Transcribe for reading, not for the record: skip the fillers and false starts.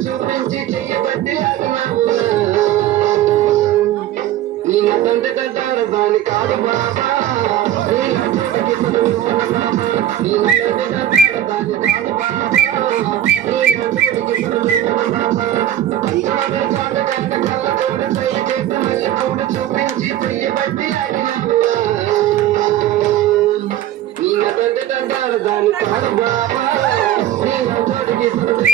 చూపించి చెయ్యబట్టి నీ తండ్రి కంటారు దాని కాదు బాబా నీ తండ్రికి బాబా నీ తండ్రి కంటారు దాని కాదు బాబా నీ తండ్రికి బాబా అందరూ చాట గంట కళ్ళతోడు చెయ్యి చేసి మళ్ళీ కూడా చూపించి చెయ్యబట్టి నీ తండ్రి కంటారు దాని కాదు బాబా నీ తండ్రికి